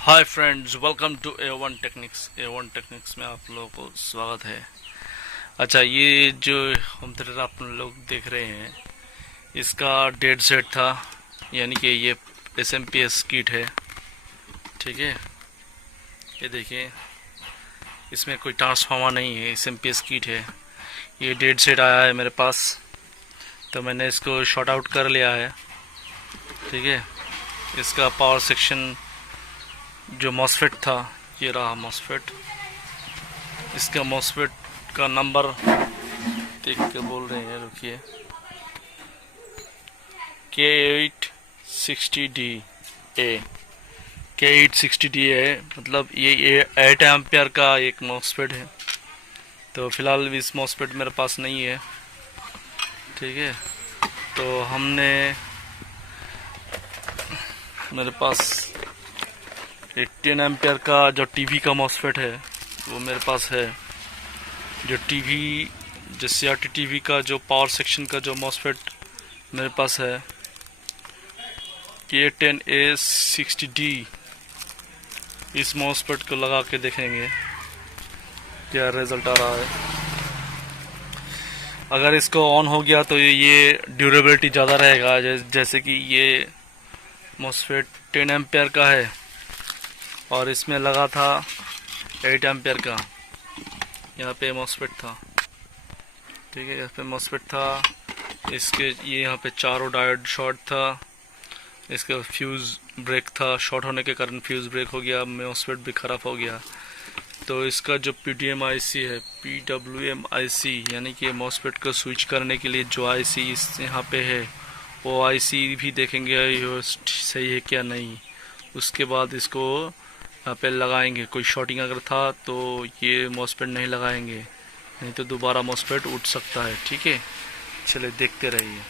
Hi friends, welcome to A one techniques में आप लोगों को स्वागत है। अच्छा, ये जो होम थिएटर आप लोग देख रहे हैं, इसका डेड सेट था, यानी कि ये एसएमपीएस किट है। ठीक है, ये देखिए, इसमें कोई ट्रांसफार्मर नहीं है, एसएमपीएस किट है। ये डेड सेट आया है मेरे पास, तो मैंने इसको शॉर्ट आउट कर लिया है। ठीक है, इसका पावर सेक्शन जो मॉसफेट था, ये रहा मॉसफेट। इसका मॉसफेट का नंबर देख के बोल रहे हैं, रुकिए, K860D है, मतलब ये 8 एम्पियर का एक मॉसफेट है। तो फिलहाल इस मॉसफेट मेरे पास नहीं है। ठीक है, तो मेरे पास एक 10 एम्पियर का जो टीवी का मॉसफेट है वो मेरे पास है। जो सीआरटी टीवी का जो पावर सेक्शन का जो मॉसफेट मेरे पास है, K10A60D, इस मॉसफेट को लगा के देखेंगे क्या रिजल्ट आ रहा है। अगर इसको ऑन हो गया तो ये ड्यूरेबिलिटी ज़्यादा रहेगा। जैसे कि ये मॉसफेट 10 एम्पियर का है और इसमें लगा था 8 एम्पियर का। यहाँ पे मॉसफेट था, ठीक है, यहाँ पे मॉसफेट था। इसके ये यहाँ पे चारों डायोड शॉर्ट था। इसका फ्यूज़ ब्रेक था, शॉर्ट होने के कारण फ्यूज़ ब्रेक हो गया, मॉसफेट भी ख़राब हो गया। तो इसका जो PWM IC है, PWM IC यानी कि मॉसफेट को स्विच करने के लिए जो IC इस यहाँ पे है, वो IC भी देखेंगे ये सही है क्या नहीं। उसके बाद इसको यहाँ पे लगाएंगे। कोई शॉर्टिंग अगर था तो ये मॉसफेट नहीं लगाएंगे, नहीं तो दोबारा मॉसफेट उठ सकता है। ठीक है, चलिए देखते रहिए।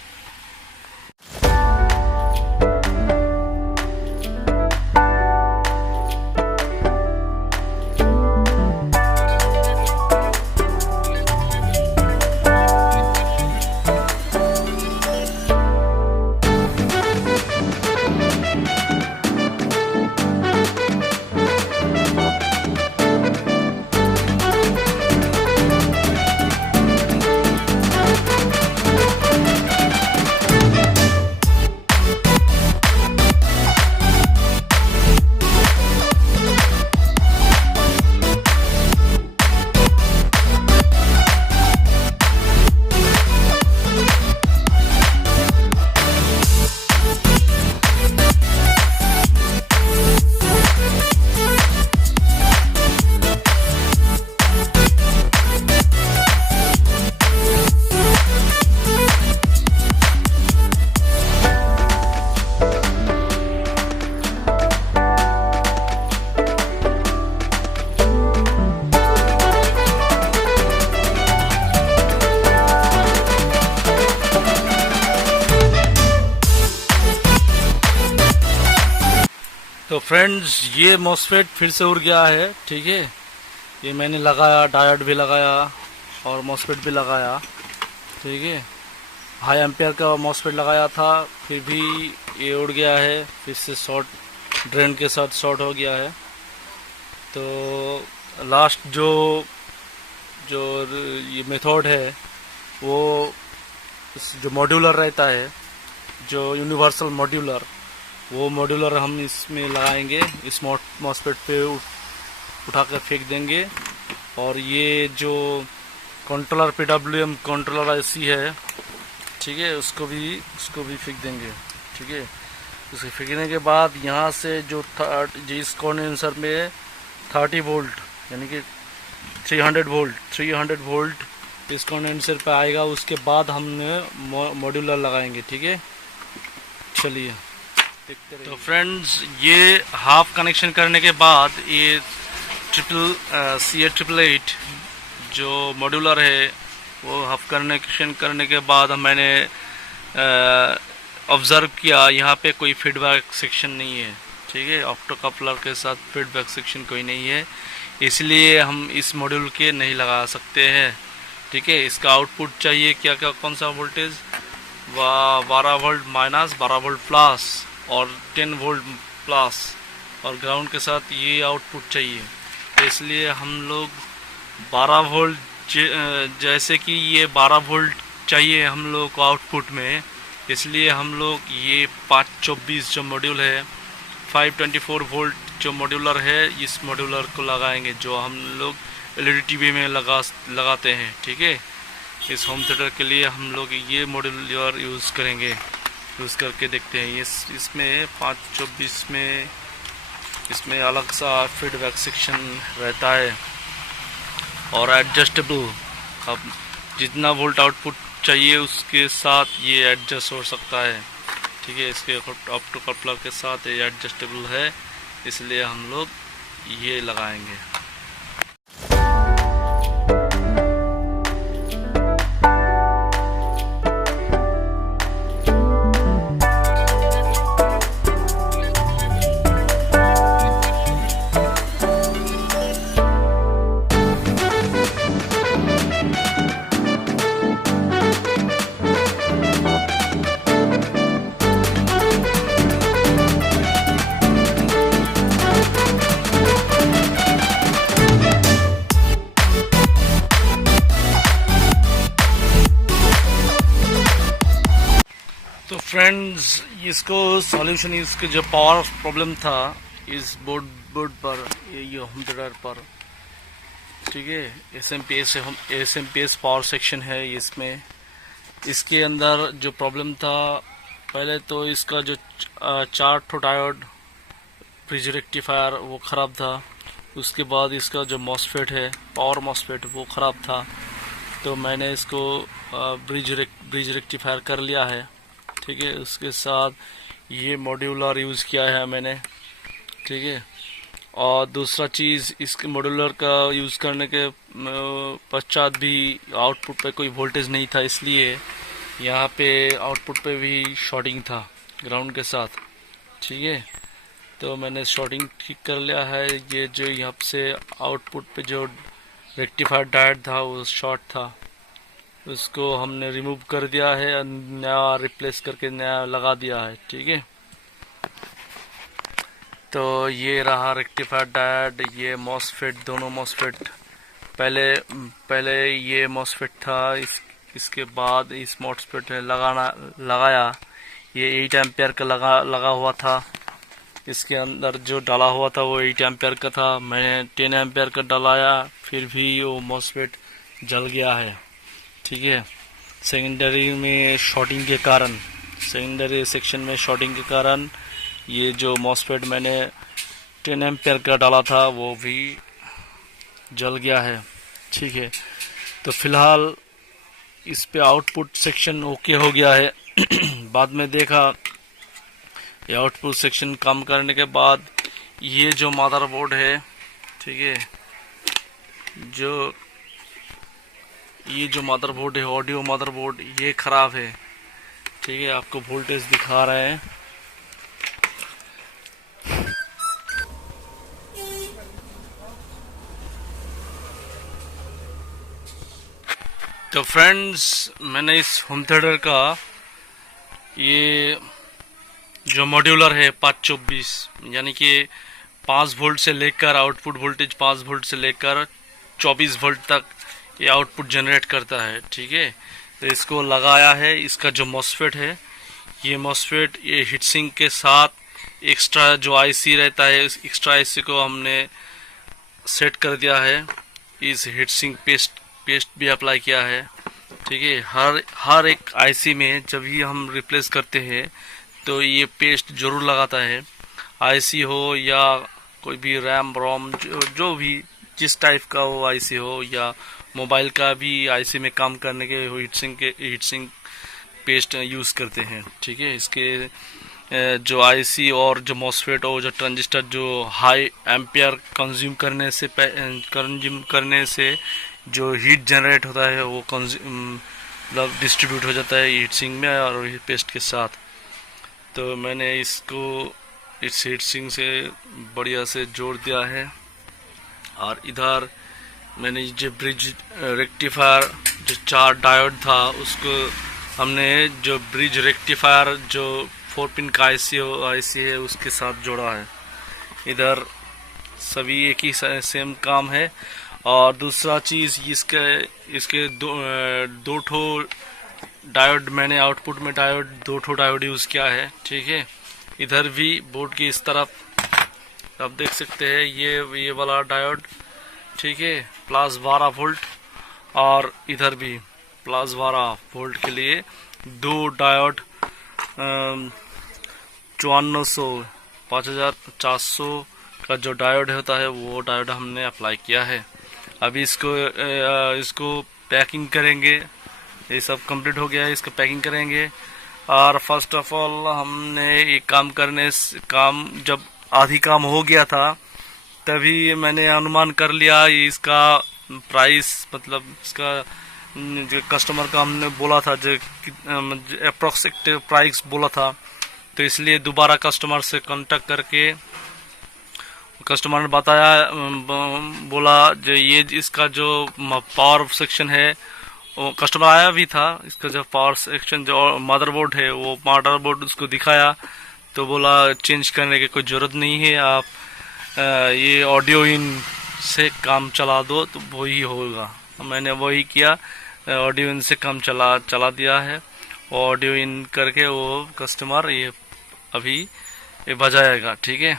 तो फ्रेंड्स, ये मॉसफेट फिर से उड़ गया है। ठीक है, ये मैंने लगाया, डायोड भी लगाया और मॉसफेट भी लगाया। ठीक है, हाई एम्पियर का मॉसफेट लगाया था, फिर भी ये उड़ गया है। फिर से शॉर्ट ड्रेन के साथ शॉर्ट हो गया है। तो लास्ट जो जो ये मेथड है, वो जो मॉड्यूलर रहता है, जो यूनिवर्सल मॉड्यूलर, वो मॉड्यूलर हम इसमें लगाएंगे। इस मॉसफेट पे उठा कर फेंक देंगे। और ये जो कंट्रोलर PWM कंट्रोलर IC है, ठीक है, उसको भी फेंक देंगे। ठीक है, उसे फेंकने के बाद यहाँ से जो जिस कंडेंसर में 30 वोल्ट यानी कि 300 वोल्ट इस कंडेंसर पे आएगा, उसके बाद हमने मॉड्यूलर लगाएंगे। ठीक है, चलिए। तो फ्रेंड्स, ये हाफ कनेक्शन करने के बाद ये CA888 जो मॉड्यूलर है, वो हाफ कनेक्शन करने के बाद मैंने ऑब्ज़र्व किया, यहाँ पे कोई फीडबैक सेक्शन नहीं है। ठीक है, ऑप्टो कपलर के साथ फीडबैक सेक्शन कोई नहीं है, इसलिए हम इस मॉड्यूल के नहीं लगा सकते हैं। ठीक है, इसका आउटपुट चाहिए क्या क्या, कौन सा voltage, 12 volt minus, 12 volt plus और 10 वोल्ट प्लस। और ग्राउंड के साथ ये आउटपुट चाहिए। तो इसलिए हम लोग 12 वोल्ट, जैसे कि ये 12 वोल्ट चाहिए हम लोग को आउटपुट में, इसलिए हम लोग ये 524 जो मॉड्यूल है 524 वोल्ट जो मॉड्यूलर है, इस मॉड्यूलर को लगाएंगे जो हम लोग एलईडी टीवी में लगाते हैं। ठीक है, इस होम थिएटर के लिए हम लोग ये मॉड्यूलर यूज़ करेंगे। यूज़ करके देखते हैं। इसमें 524 में इसमें अलग सा फीडबैक सेक्शन रहता है और एडजस्टेबल। अब जितना वोल्ट आउटपुट चाहिए उसके साथ ये एडजस्ट हो सकता है। ठीक है, इसके ऑप्टो कपलर के साथ ये एडजस्टेबल है, इसलिए हम लोग ये लगाएंगे। तो फ्रेंड्स, इसको सॉल्यूशन, इसके जो पावर प्रॉब्लम था इस बोर्ड पर, ये होम थिएटर पर, ठीक है, एसएमपीएस पावर सेक्शन है इसमें। इसके अंदर जो प्रॉब्लम था, पहले तो इसका जो 4 ठो डायोड ब्रिज रेक्टिफायर वो ख़राब था। उसके बाद इसका जो मॉसफेट है, पावर मॉसफेट, वो ख़राब था। तो मैंने इसको ब्रिज रेक्टिफायर कर लिया है। ठीक है, उसके साथ ये मॉड्यूलर यूज़ किया है मैंने। ठीक है, और दूसरा चीज़, इसके मॉड्यूलर का यूज़ करने के पश्चात भी आउटपुट पे कोई वोल्टेज नहीं था, इसलिए यहाँ पे आउटपुट पे भी शॉर्टिंग था ग्राउंड के साथ। ठीक है, तो मैंने शॉर्टिंग ठीक कर लिया है। ये जो यहाँ से आउटपुट पे जो रेक्टिफायर डायोड था वो शॉर्ट था, उसको हमने रिमूव कर दिया है, नया रिप्लेस करके नया लगा दिया है। ठीक है, तो ये रहा रेक्टिफायर डायोड, ये मॉसफेट, दोनों मॉसफेट। पहले ये मॉसफेट था, इसके बाद इस मॉसफेट लगाया। ये 8 एम्पियर का लगा हुआ था। इसके अंदर जो डाला हुआ था वो 8 एम्पियर का था। मैंने 10 एम्पियर का डलाया, फिर भी वो मॉसफेट जल गया है। ठीक है, सेकेंडरी में शॉर्टिंग के कारण, सेकेंडरी सेक्शन में शॉर्टिंग के कारण ये जो मॉसफेट मैंने 10 एम्पियर का डाला था वो भी जल गया है। ठीक है, तो फिलहाल इस पे आउटपुट सेक्शन ओके हो गया है। बाद में देखा, ये आउटपुट सेक्शन काम करने के बाद ये जो मदरबोर्ड है, ठीक है, ये जो मदरबोर्ड है, ऑडियो मदरबोर्ड, ये ख़राब है। ठीक है, आपको वोल्टेज दिखा रहे हैं। तो फ्रेंड्स, मैंने इस होम थिएटर का ये जो मॉड्यूलर है 524, यानी कि 5 वोल्ट से लेकर आउटपुट वोल्टेज 5 वोल्ट से लेकर 24 वोल्ट तक ये आउटपुट जनरेट करता है। ठीक है, तो इसको लगाया है। इसका जो मॉसफेट है, ये मॉसफेट ये हीटसिंक के साथ एक्स्ट्रा जो आईसी रहता है, इस एक्स्ट्रा आईसी को हमने सेट कर दिया है। इस हीटसिंक पेस्ट भी अप्लाई किया है। ठीक है, हर एक आईसी में जब भी हम रिप्लेस करते हैं तो ये पेस्ट जरूर लगाता है। आईसी हो या कोई भी रैम रोम, जो भी जिस टाइप का वो आईसी हो, या मोबाइल का भी आईसी में काम करने के हीटसिंक पेस्ट यूज़ करते हैं। ठीक है, इसके जो आईसी और जो मॉसफेट और जो ट्रांजिस्टर जो हाई एम्पियर कंज्यूम करने से जो हीट जनरेट होता है वो मतलब डिस्ट्रीब्यूट हो जाता है हीटसिंक में और पेस्ट के साथ। तो मैंने इसको इस हीटसिंक से बढ़िया से जोड़ दिया है। और इधर मैंने जो ब्रिज रेक्टिफायर जो 4 डायोड था, उसको हमने जो ब्रिज रेक्टिफायर जो 4 पिन का आईसी है उसके साथ जोड़ा है। इधर सभी एक ही सेम काम है। और दूसरा चीज इसके दो ठो डायोड मैंने आउटपुट में दो ठो डायोड यूज किया है, ठीक है। इधर भी बोर्ड की इस तरफ आप देख सकते हैं ये वाला डायोड, ठीक है, +12 वोल्ट। और इधर भी +12 वोल्ट के लिए दो डायोड 5400 5400 का जो डायोड होता है वो डायोड हमने अप्लाई किया है। अभी इसको पैकिंग करेंगे। ये सब कंप्लीट हो गया है, इसका पैकिंग करेंगे। और फर्स्ट ऑफ ऑल हमने ये काम जब आधी काम हो गया था तभी मैंने अनुमान कर लिया इसका प्राइस, मतलब इसका जो कस्टमर का हमने बोला था जो अप्रोक्सीमेट प्राइस बोला था, तो इसलिए दोबारा कस्टमर से कांटेक्ट करके कस्टमर ने बताया, बोला जो ये इसका जो पावर सेक्शन है, वो कस्टमर आया भी था, इसका जो पावर सेक्शन जो मदरबोर्ड है वो मदरबोर्ड उसको दिखाया तो बोला चेंज करने की कोई ज़रूरत नहीं है, आप ये ऑडियो इन से काम चला दो तो वही होगा। मैंने वही किया, ऑडियो इन से काम चला दिया है। ऑडियो इन करके वो कस्टमर ये अभी ये बजाएगा, ठीक है।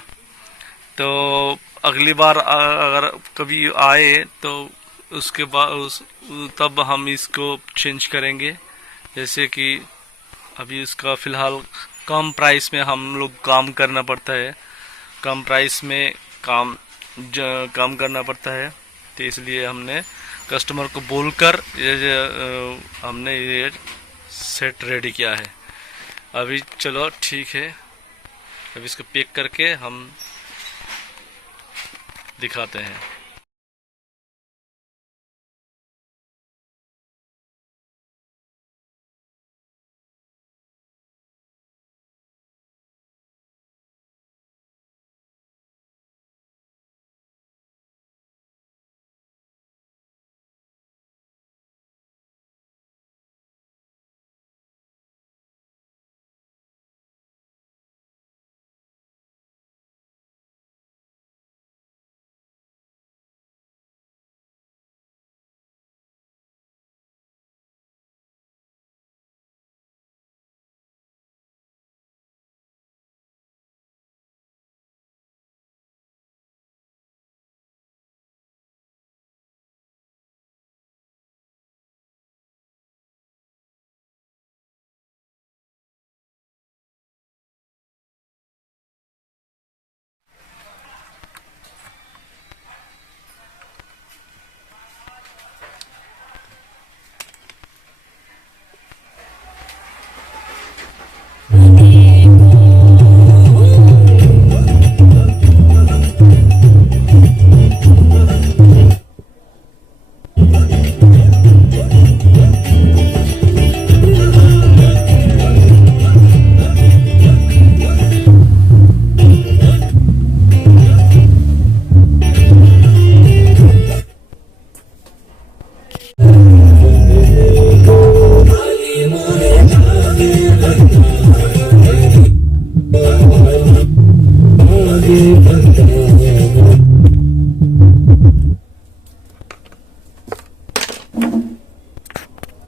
तो अगली बार अगर कभी आए तो उसके बाद तब हम इसको चेंज करेंगे। जैसे कि अभी इसका फ़िलहाल कम प्राइस में हम लोग काम करना पड़ता है, कम प्राइस में काम करना पड़ता है, तो इसलिए हमने कस्टमर को बोलकर हमने ये सेट रेडी किया है। अभी चलो ठीक है, अभी इसको पैक करके हम दिखाते हैं।